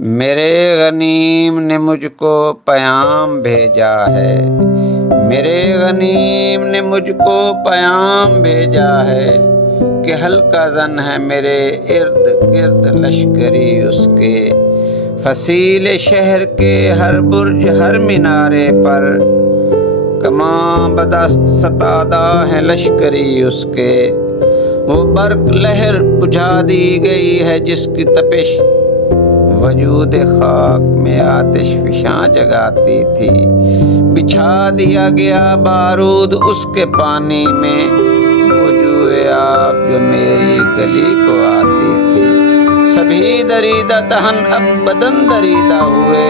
میرے غنیم نے مجھ کو پیام بھیجا ہے، میرے غنیم نے مجھ کو پیام بھیجا ہے کہ ہلکا زن ہے میرے ارد گرد لشکری اس کے، فصیل شہر کے ہر برج ہر مینارے پر کماں بدست ستادہ ہیں لشکری اس کے، وہ برق لہر بجھا دی گئی ہے جس کی تپش وجود خاک میں آتش فشاں جگاتی تھی، بچھا دیا گیا بارود اس کے پانی میں وجوہ آب جو میری گلی کو آتی تھی، سبھی دریدہ دہن اب بدن دریدہ ہوئے،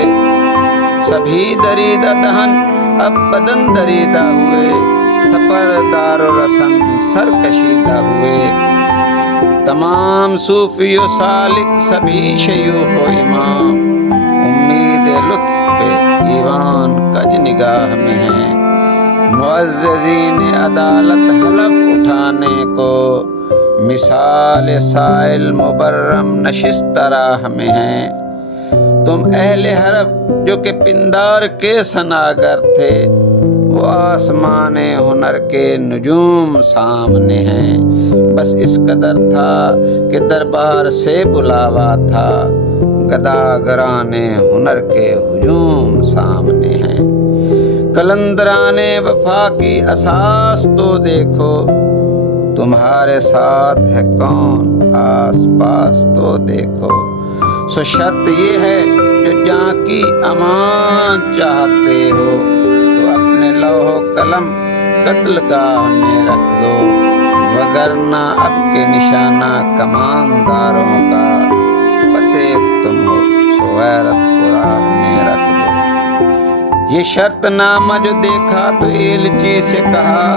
سبھی دریدہ دہن اب بدن دریدہ ہوئے، سپردار و رسن سر کشیدہ ہوئے، تمام صوفی و سالک سبھی شیوخ و امام امید لطف پہ ایوان کج نگاہ میں ہیں، معززین عدالت حلف اٹھانے کو مثال سائل مبرم نشست راہ میں ہیں، تم اہل حرم جو کہ پندار کے ثناگر تھے، وہ آسمان ہنر کے نجوم سامنے ہیں، بس اس قدر تھا کہ دربار سے بلاوا تھا، گداگران ہنر کے ہجوم سامنے ہیں، قلندران وفا کی اساس تو دیکھو، تمہارے ساتھ ہے کون آس پاس تو دیکھو، سو شرط یہ ہے جو جہاں کی امان چاہتے ہو تو اپنے لوح و قلم قتل گاہ میں رکھ دو، وگرنہ اب کے نشانہ کمانداروں کا بس ایک تم ہو سو غیرت کو راہ میں رکھ دو، یہ شرط نامہ جو دیکھا تو ایلچی سے کہا،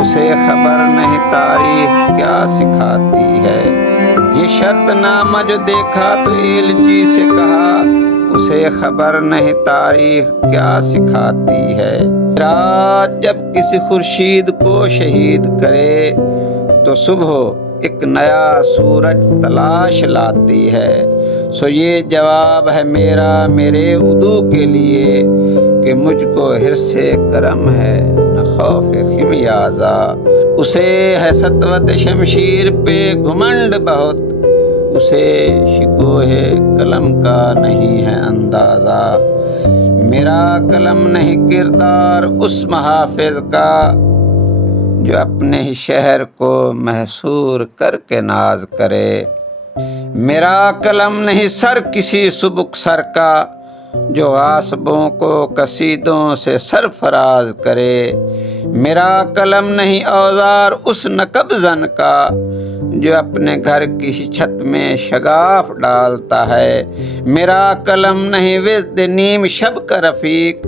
اسے خبر نہیں تاریخ کیا سکھاتی ہے، یہ شرط نامہ جو دیکھا تو ایلچی سے کہا، اسے خبر نہیں تاریخ کیا سکھاتی ہے، رات جب کسی خورشید کو شہید کرے تو صبح ایک نیا سورج تلاش لاتی ہے، سو یہ جواب ہے میرا میرے عدو کے لیے کہ مجھ کو حرص کرم ہے نہ خوف خمیازہ، اسے ہے سطوت شمشیر پہ گھمنڈ بہت، اسے شکوہ قلم کا نہیں ہے اندازہ، میرا قلم نہیں کردار اس محافظ کا جو اپنے ہی شہر کو محصور کر کے ناز کرے، میرا قلم نہیں سر کسی سبک سر کا جو غاصبوں کو قصیدوں سے سرفراز کرے، میرا قلم نہیں اوزار اس نقب زن کا جو اپنے گھر کی چھت میں شگاف ڈالتا ہے، میرا قلم نہیں وزد نیم شب کا رفیق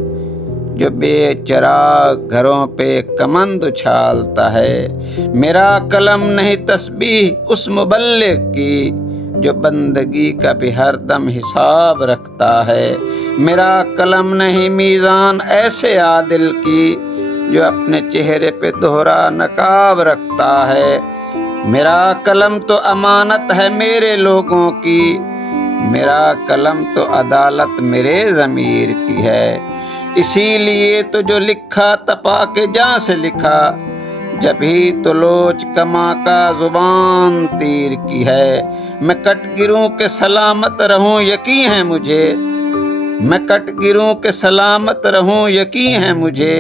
جو بے چراغ گھروں پہ کمند اچھالتا ہے، میرا قلم نہیں تسبیح اس مبلغ کی جو بندگی کا بھی ہر دم حساب رکھتا ہے، میرا قلم نہیں میزان ایسے عادل کی جو اپنے چہرے پہ دوہرا نقاب رکھتا ہے، میرا قلم تو امانت ہے میرے لوگوں کی، میرا قلم تو عدالت میرے ضمیر کی ہے، اسی لیے تو جو لکھا تپا کے جاں سے لکھا، جبھی تو لوچ کما کا زبان تیر کی ہے، میں کٹ گروں کہ سلامت رہوں یقین ہے مجھے، میں کٹ گروں کہ سلامت رہوں یقین ہے مجھے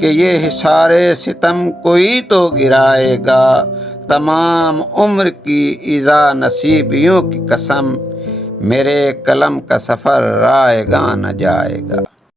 کہ یہ حصار ستم کوئی تو گرائے گا، تمام عمر کی ایذا نصیبیوں کی قسم، میرے قلم کا سفر رائے گاں نہ جائے گا۔